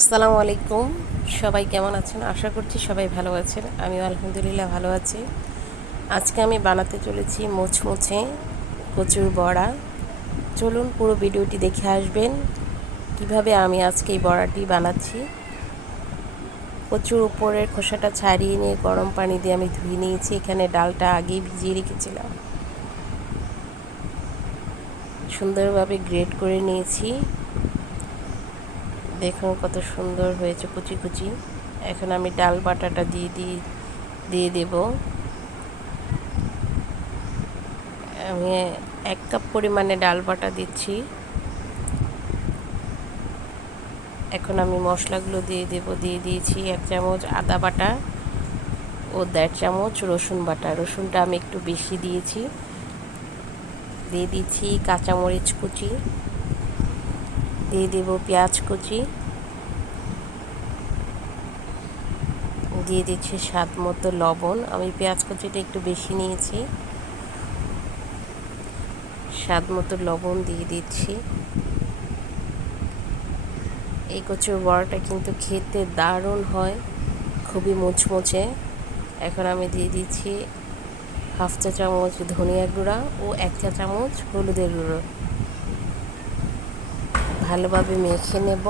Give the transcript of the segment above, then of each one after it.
আসসালামু আলাইকুম। সবাই কেমন আছেন? আশা করছি সবাই ভালো আছেন। আমিও আলহামদুলিল্লাহ ভালো আছি। আজকে আমি বানাতে চলেছি মুচমুচে কচুর বড়া। চলুন পুরো ভিডিওটি দেখে আসবেন কীভাবে আমি আজকে এই বড়াটি বানাচ্ছি। কচুর উপরের খোসাটা ছাড়িয়ে নিয়ে গরম পানি দিয়ে আমি ধুয়ে নিয়েছি। এখানে ডালটা আগেই ভিজিয়ে রেখেছিলাম। সুন্দরভাবে গ্রেড করে নিয়েছি। দেখুন কত সুন্দর হয়েছে কুচি কুচি। এখন আমি ডাল বাটাটা দিয়ে দিয়ে দিয়ে দেব। আমি এক কাপ পরিমাণে ডাল বাটা দিচ্ছি। এখন আমি মশলাগুলো দিয়ে দেব, দিয়ে দিয়েছি এক চামচ আদা বাটা ও দেড় চামচ রসুন বাটা। রসুনটা আমি একটু বেশি দিয়েছি। দিয়ে দিচ্ছি কাঁচামরিচ কুচি। দিয়ে দেব পেঁয়াজ কুচি। দিয়ে দিচ্ছি স্বাদ মতো লবণ। আমি পেঁয়াজ কুচিটা একটু বেশি নিয়েছি। স্বাদ মতো লবণ দিয়ে দিচ্ছি। এই কচুর বড়াটা কিন্তু খেতে দারুণ হয়, খুবই মুচমুচে। এখন আমি দিয়ে দিচ্ছি হাফ চা চামচ ধনিয়া গুঁড়া ও এক চা চামচ হলুদের গুঁড়ো। ভালোভাবে মেখে নেব।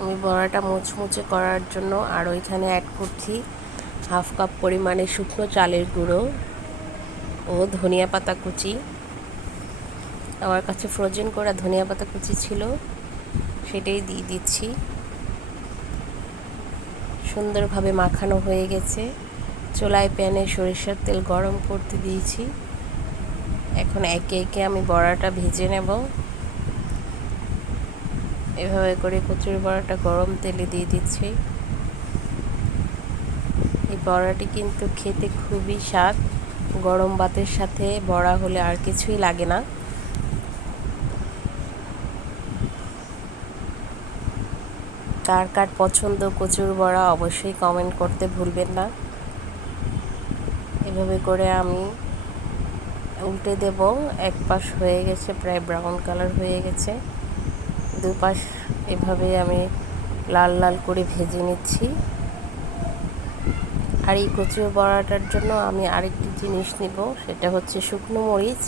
আমি বড়াটা মুচমুচে করার জন্য আর ওইখানে অ্যাড করছি হাফ কাপ পরিমাণে শুকনো চালের গুঁড়ো ও ধনিয়া পাতা কুচি। আমার কাছে ফ্রোজেন করা ধনিয়া পাতা কুচি ছিল, সেটাই দিয়ে দিচ্ছি। সুন্দরভাবে মাখানো হয়ে গেছে। চোলায় প্যানে সরিষার তেল গরম করতে দিয়েছি। এখন একে একে আমি বড়াটা ভেজে নেব। এভাবে করে কচুরি বড়াটা গরম তেলে দিয়ে দিচ্ছি। এই বড়াটি কিন্তু খেতে খুবই স্বাদ। গরম ভাতের সাথে বড়া হলে আর কিছুই লাগে না। কার কার পছন্দ কচুর বড়া অবশ্যই কমেন্ট করতে ভুলবেন না। এভাবে করে আমি উল্টে দেব। এক পাশ হয়ে গেছে, প্রায় ব্রাউন কালার হয়ে গেছে। দুপাশ এভাবে আমি লাল লাল করে ভেজে নিচ্ছি। আর এই কচুর বড়াটার জন্য আমি আরেকটি জিনিস নিব, সেটা হচ্ছে শুকনো মরিচ।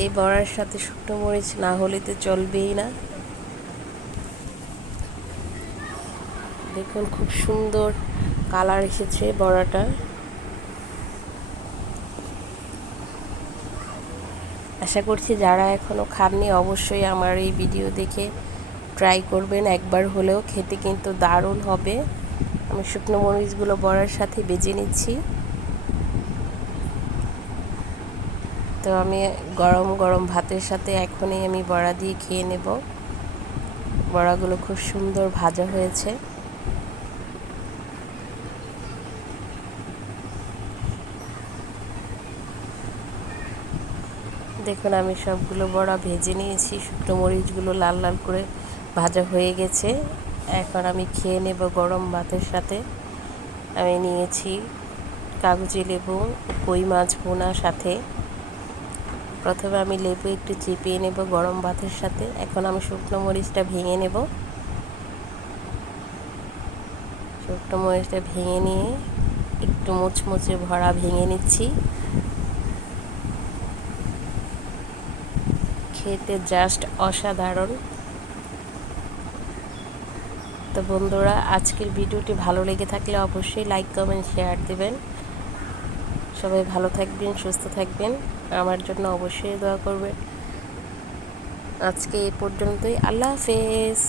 এই বড়ার সাথে শুকনো মরিচ না হলে তো চলবেই না। দেখুন, খুব সুন্দর কালার এসেছে বড়াটা আশা করছি যারা এখনও খাননি অবশ্যই আমার এই ভিডিও দেখে ট্রাই করবেন। একবার হলেও খেতে কিন্তু দারুণ হবে। আমি শুকনো মরিচগুলো বড়ার সাথে বেজে নিচ্ছি। তো আমি গরম গরম ভাতের সাথে এখনই আমি বড়া দিয়ে খেয়ে নেব। বড়াগুলো খুব সুন্দর ভাজা হয়েছে। দেখুন, আমি সবগুলো বড়া ভেজে নিয়েছি। শুকনো মরিচগুলো লাল লাল করে ভাজা হয়ে গেছে। এখন আমি খেয়ে নেব গরম ভাতের সাথে। আমি নিয়েছি কাগজি লেবু, কই মাছ বোনা সাথে। প্রথমে আমি লেবু একটু চিপিয়ে নেব গরম ভাতের সাথে। এখন আমি শুকনো মরিচটা ভেঙে নেব। শুকনো মরিচটা ভেঙে নিয়ে একটু মুচমুচে ভরা ভেঙে নিচ্ছি। খেতে জাস্ট অসাধারণ। তো বন্ধুরা, আজকের ভিডিওটি ভালো লেগে থাকলে অবশ্যই লাইক কমেন্ট শেয়ার দেবেন। সবাই ভালো থাকবেন, সুস্থ থাকবেন। আমার জন্য অবশ্যই দোয়া করবেন। আজকে এ পর্যন্তই। আল্লাহ হাফেজ।